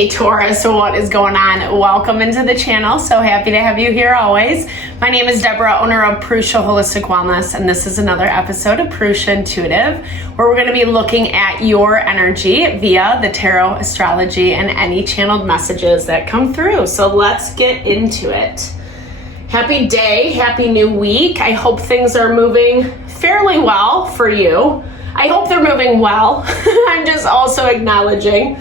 Hey Taurus, what is going on? Welcome into the channel. So happy to have you here always. My name is Deborah, owner of Purusha Holistic Wellness, and this is another episode of Purusha Intuitive, where we're going to be looking at your energy via the tarot, astrology, and any channeled messages that come through. So let's get into it. Happy day, happy new week. I hope things are moving fairly well for you. I hope they're moving well. I'm just also acknowledging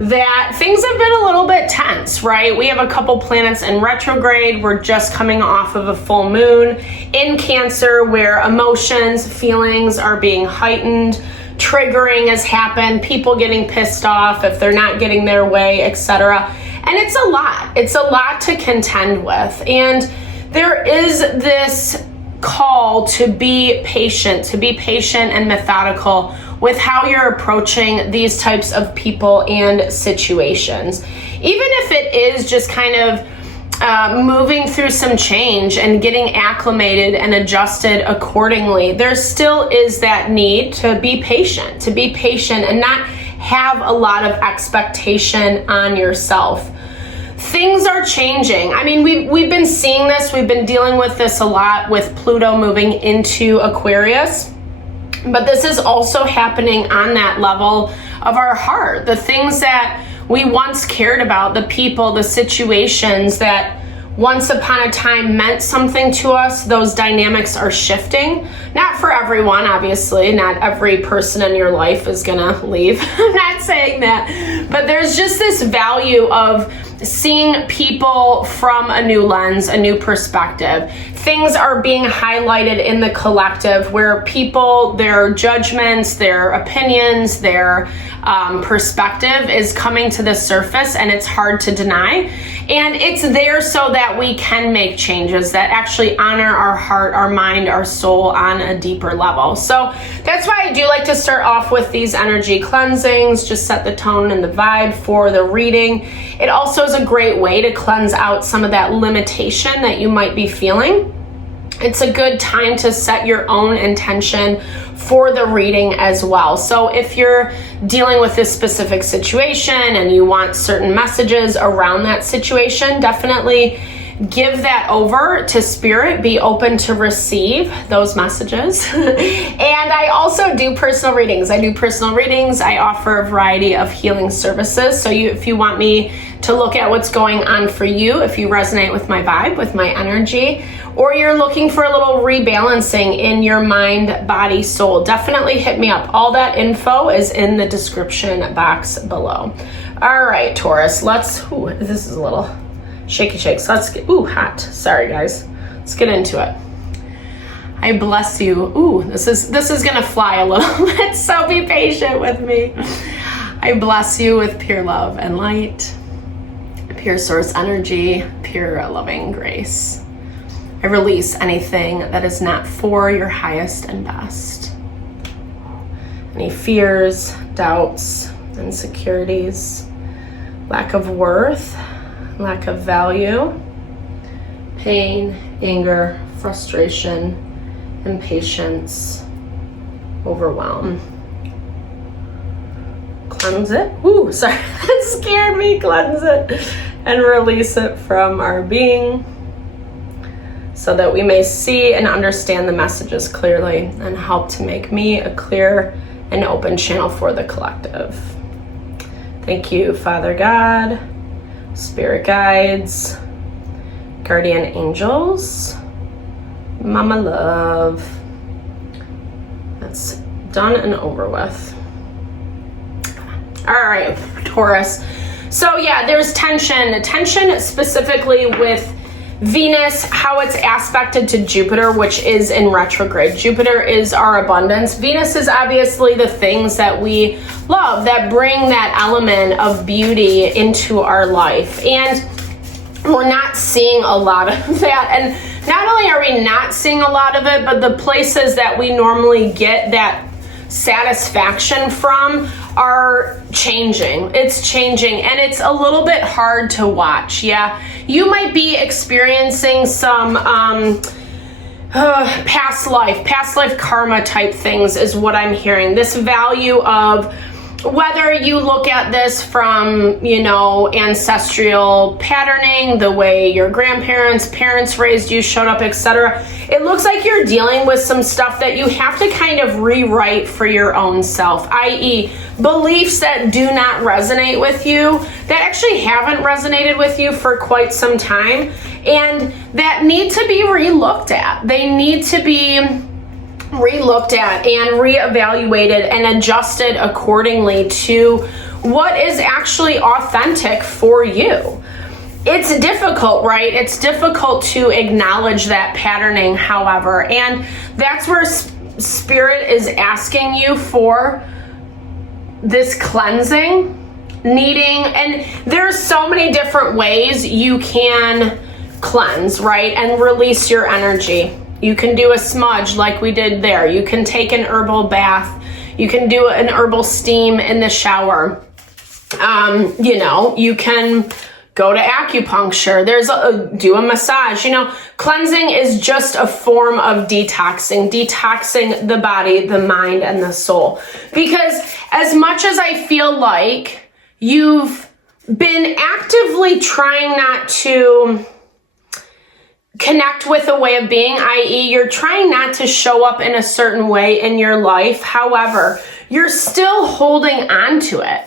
that things have been a little bit tense, right? We have a couple planets in retrograde. We're just coming off of a full moon in Cancer where emotions, feelings are being heightened. Triggering has happened, people getting pissed off if they're not getting their way, etc. And it's a lot. It's a lot to contend with. And there is this call to be patient and methodical with how you're approaching these types of people and situations. Even if it is just kind of moving through some change and getting acclimated and adjusted accordingly, there still is that need to be patient and not have a lot of expectation on yourself. Things are changing. I mean, we've been seeing this. We've been dealing with this a lot with Pluto moving into Aquarius. But this is also happening on that level of our heart. The things that we once cared about, the people, the situations that once upon a time meant something to us, those dynamics are shifting. Not for everyone, obviously. Not every person in your life is gonna leave. I'm not saying that. But there's just this value of seeing people from a new lens, a new perspective. Things are being highlighted in the collective where people, their judgments, their opinions, their perspective is coming to the surface, and it's hard to deny. And it's there so that we can make changes that actually honor our heart, our mind, our soul on a deeper level. So that's why I do like to start off with these energy cleansings, just set the tone and the vibe for the reading. It also is a great way to cleanse out some of that limitation that you might be feeling. It's a good time to set your own intention for the reading as well. So if you're dealing with this specific situation and you want certain messages around that situation, definitely give that over to Spirit. Be open to receive those messages. And I also do personal readings. I offer a variety of healing services. So if you want me to look at what's going on for you, if you resonate with my vibe, with my energy, or you're looking for a little rebalancing in your mind, body, soul, definitely hit me up. All that info is in the description box below. All right, Taurus, this is a little shaky shakes. Let's get, hot. Sorry guys. Let's get into it. I bless you. This is gonna fly a little bit, so be patient with me. I bless you with pure love and light, pure source energy, pure loving grace. I release anything that is not for your highest and best. Any fears, doubts, insecurities, lack of worth, lack of value, pain, anger, frustration, impatience, overwhelm. Cleanse it. Sorry, that scared me. Cleanse it and release it from our being so that we may see and understand the messages clearly and help to make me a clear and open channel for the collective. Thank you, Father God, Spirit guides, guardian angels, Mama Love. That's done and over with. All right, Taurus. So yeah, there's tension specifically with Venus, how it's aspected to Jupiter, which is in retrograde. Jupiter is our abundance. Venus is obviously the things that we love, that bring that element of beauty into our life. And we're not seeing a lot of that. And not only are we not seeing a lot of it, but the places that we normally get that satisfaction from are changing. It's changing, and it's a little bit hard to watch. Yeah, you might be experiencing some past life karma type things is what I'm hearing. This value of whether you look at this from, you know, ancestral patterning, the way your grandparents, parents raised you, showed up, etc., it looks like you're dealing with some stuff that you have to kind of rewrite for your own self, i.e. beliefs that do not resonate with you, that actually haven't resonated with you for quite some time, and that need to be relooked at. They need to be relooked at and reevaluated and adjusted accordingly to what is actually authentic for you. It's difficult, right? It's difficult to acknowledge that patterning, however, and that's where Spirit is asking you for this cleansing, needing, and there's so many different ways you can cleanse, right? And release your energy. You can do a smudge like we did there. You can take an herbal bath. You can do an herbal steam in the shower. You know, you can go to acupuncture. Do a massage. You know, cleansing is just a form of detoxing the body, the mind, and the soul. Because as much as I feel like you've been actively trying not to connect with a way of being, i.e. you're trying not to show up in a certain way in your life. However, you're still holding on to it.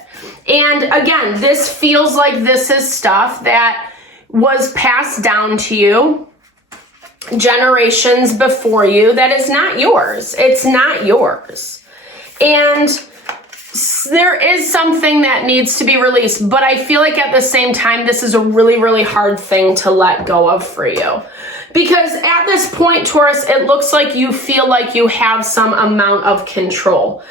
And again, this feels like this is stuff that was passed down to you generations before you that is not yours. It's not yours. And there is something that needs to be released, but I feel like at the same time, this is a really, really hard thing to let go of for you. Because at this point, Taurus, it looks like you feel like you have some amount of control.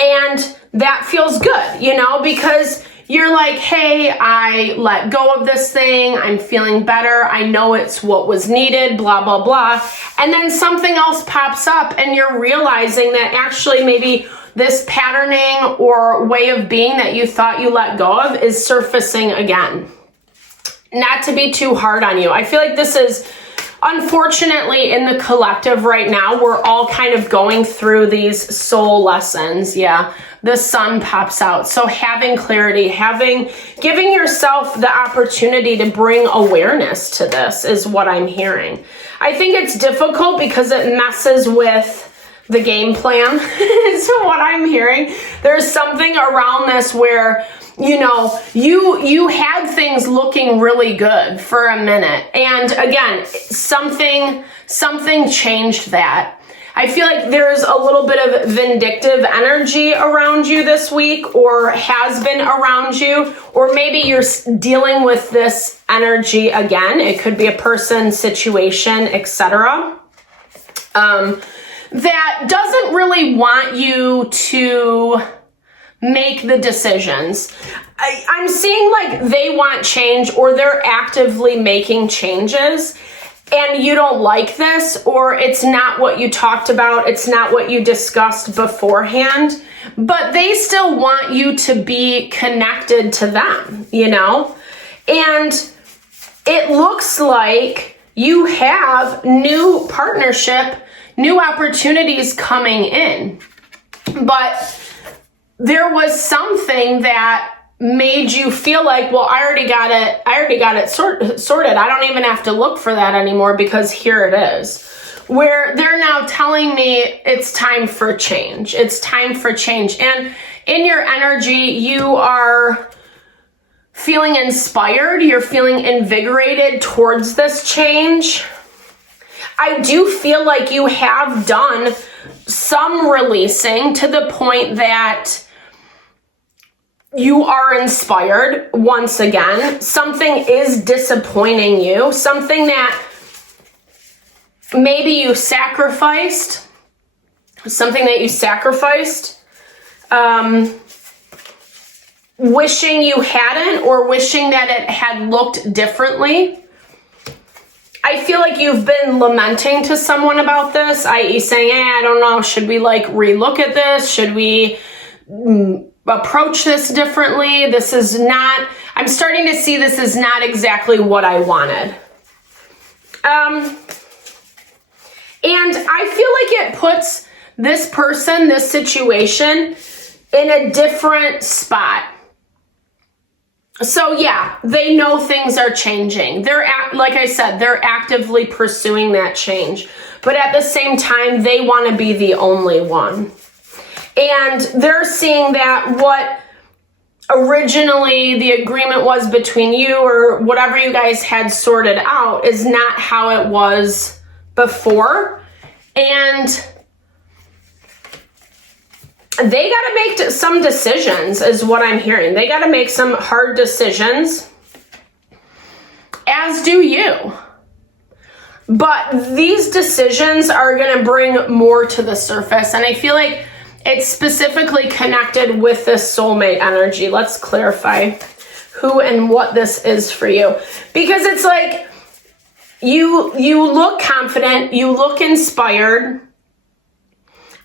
And that feels good, you know, because you're like, hey, I let go of this thing. I'm feeling better. I know it's what was needed, blah, blah, blah. And then something else pops up and you're realizing that actually maybe this patterning or way of being that you thought you let go of is surfacing again. Not to be too hard on you. I feel like this is, unfortunately, in the collective right now, we're all kind of going through these soul lessons. Yeah, the sun pops out. So having clarity, giving yourself the opportunity to bring awareness to this is what I'm hearing. I think it's difficult because it messes with the game plan. So what I'm hearing, there's something around this where, you know, you had things looking really good for a minute. And again, something changed that. I feel like there's a little bit of vindictive energy around you this week, or has been around you, or maybe you're dealing with this energy again. It could be a person, situation, etc. That doesn't really want you to make the decisions. I'm seeing like they want change, or they're actively making changes, and you don't like this, or it's not what you talked about, it's not what you discussed beforehand, but they still want you to be connected to them, you know? And it looks like you have new partnership, new opportunities coming in, but there was something that made you feel like, well, I already got it sorted. I don't even have to look for that anymore because here it is. Where they're now telling me it's time for change. It's time for change. And in your energy, you are feeling inspired. You're feeling invigorated towards this change. I do feel like you have done some releasing to the point that you are inspired once again. Something is disappointing you. Something that maybe you sacrificed. Something that you sacrificed. Wishing you hadn't, or wishing that it had looked differently. I feel like you've been lamenting to someone about this, i.e. saying, I don't know, should we like relook at this? Should we approach this differently? This is not, I'm starting to see this is not exactly what I wanted. And I feel like it puts this person, this situation, in a different spot. So yeah, they know things are changing. Like I said, they're actively pursuing that change. But at the same time, they want to be the only one. And they're seeing that what originally the agreement was between you or whatever you guys had sorted out is not how it was before. And they got to make some decisions is what I'm hearing. They got to make some hard decisions, as do you. But these decisions are going to bring more to the surface. And I feel like it's specifically connected with this soulmate energy. Let's clarify who and what this is for you. Because it's like you look confident, you look inspired.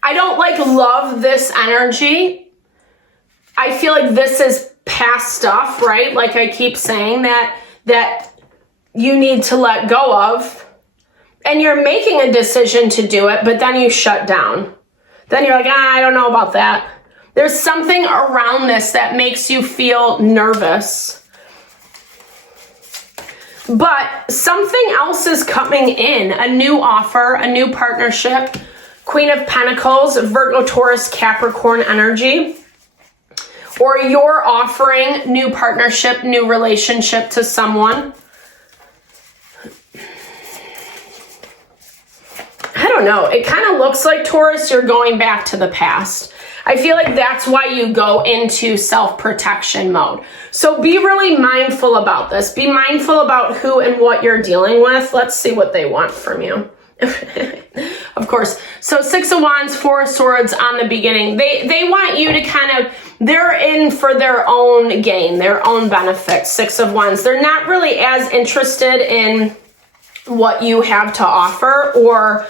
I don't love this energy. I feel like this is past stuff, right? Like I keep saying that you need to let go of. And you're making a decision to do it, but then you shut down. Then you're like, I don't know about that. There's something around this that makes you feel nervous. But something else is coming in. A new offer, a new partnership. Queen of Pentacles, Virgo, Taurus, Capricorn energy. Or you're offering new partnership, new relationship to someone. I don't know. It kind of looks like, Taurus, you're going back to the past. I feel like that's why you go into self-protection mode. So be really mindful about this. Be mindful about who and what you're dealing with. Let's see what they want from you. Of course. So 6 of Wands, 4 of Swords on the beginning. They want you to kind of, they're in for their own gain, their own benefit. 6 of Wands. They're not really as interested in what you have to offer or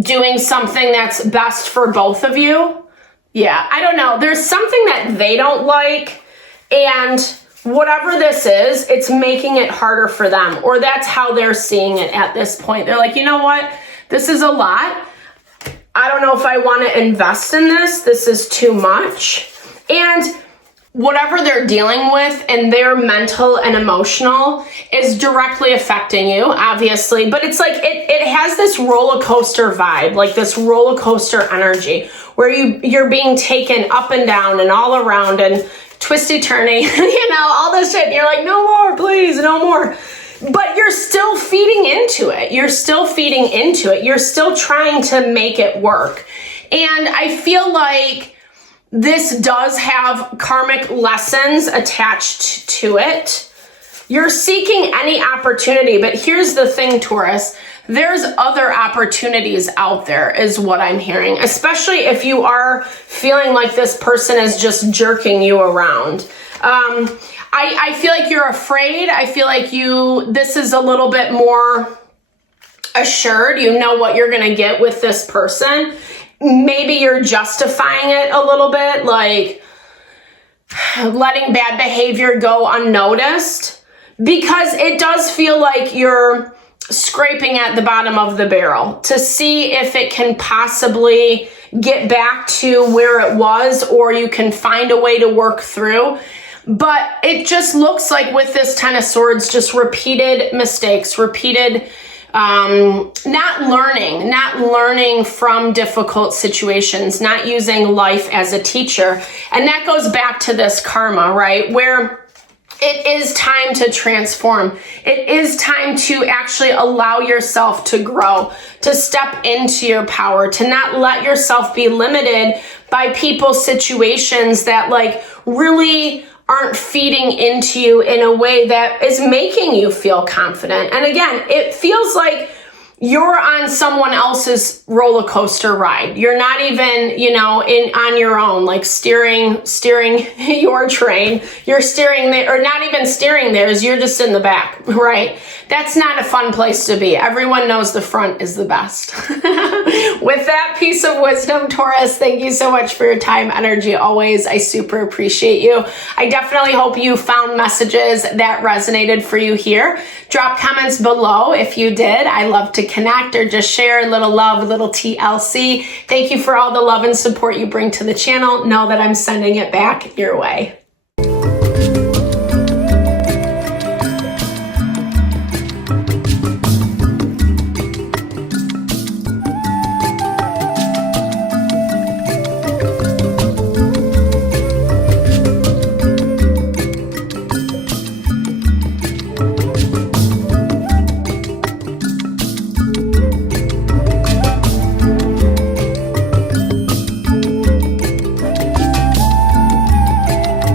doing something that's best for both of you. Yeah, I don't know. There's something that they don't like, and whatever this is, it's making it harder for them, or that's how they're seeing it at this point. They're like, you know what? This is a lot. I don't know if I want to invest in this. This is too much. And whatever they're dealing with and their mental and emotional is directly affecting you, obviously. But it's like it has this roller coaster vibe, like this roller coaster energy where you're being taken up and down and all around and twisty turny, all this shit. And you're like, no more, please, no more. But you're still feeding into it. You're still feeding into it. You're still trying to make it work. And I feel like this does have karmic lessons attached to it. You're seeking any opportunity, but here's the thing, Taurus. There's other opportunities out there is what I'm hearing, especially if you are feeling like this person is just jerking you around. I feel like you're afraid. I feel like this is a little bit more assured. You know what you're going to get with this person. Maybe you're justifying it a little bit, like letting bad behavior go unnoticed, because it does feel like you're scraping at the bottom of the barrel to see if it can possibly get back to where it was, or you can find a way to work through. But it just looks like with this Ten of Swords, just repeated mistakes, repeated not learning from difficult situations, not using life as a teacher. And that goes back to this karma, right? Where it is time to transform. It is time to actually allow yourself to grow, to step into your power, to not let yourself be limited by people's situations that really aren't feeding into you in a way that is making you feel confident. And again, it feels like you're on someone else's roller coaster ride. You're not even, on your own, like steering your train. You're steering or not even steering theirs. You're just in the back, right? That's not a fun place to be. Everyone knows the front is the best. With that piece of wisdom, Taurus, thank you so much for your time, energy, always. I super appreciate you. I definitely hope you found messages that resonated for you here. Drop comments below if you did. I love to to connect or just share a little love, a little TLC. Thank you for all the love and support you bring to the channel. Know that I'm sending it back your way.